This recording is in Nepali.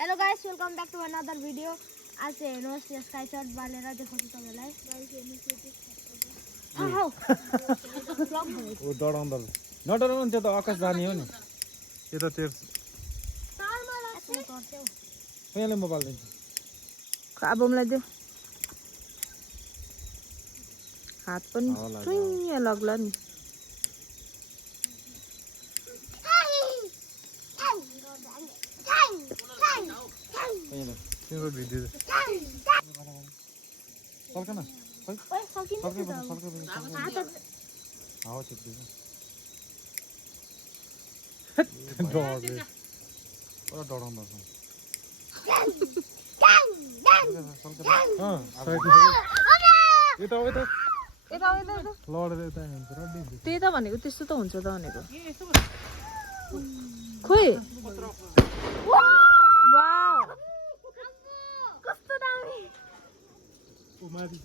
Hello guys welcome back to another video. आज चाहिँ हेर्नुहोस् यो स्काई शट बालेर देखाउँछु तपाईँलाई। ओ डराउँदा नडराउनु त्यो त आकाश जाने हो नि यो त त्यो यहाँले मोबाइल दिन्छु अब मलाई देऊ हात पनि चुइया लाग्ला नि तिम्रो भिडियो सल्कन हावा छिट्दैछ पुरा डराउँदा छ त्यही त भनेको त्यस्तो त हुन्छ त भनेको खोइ कस्तो दामी माथि छ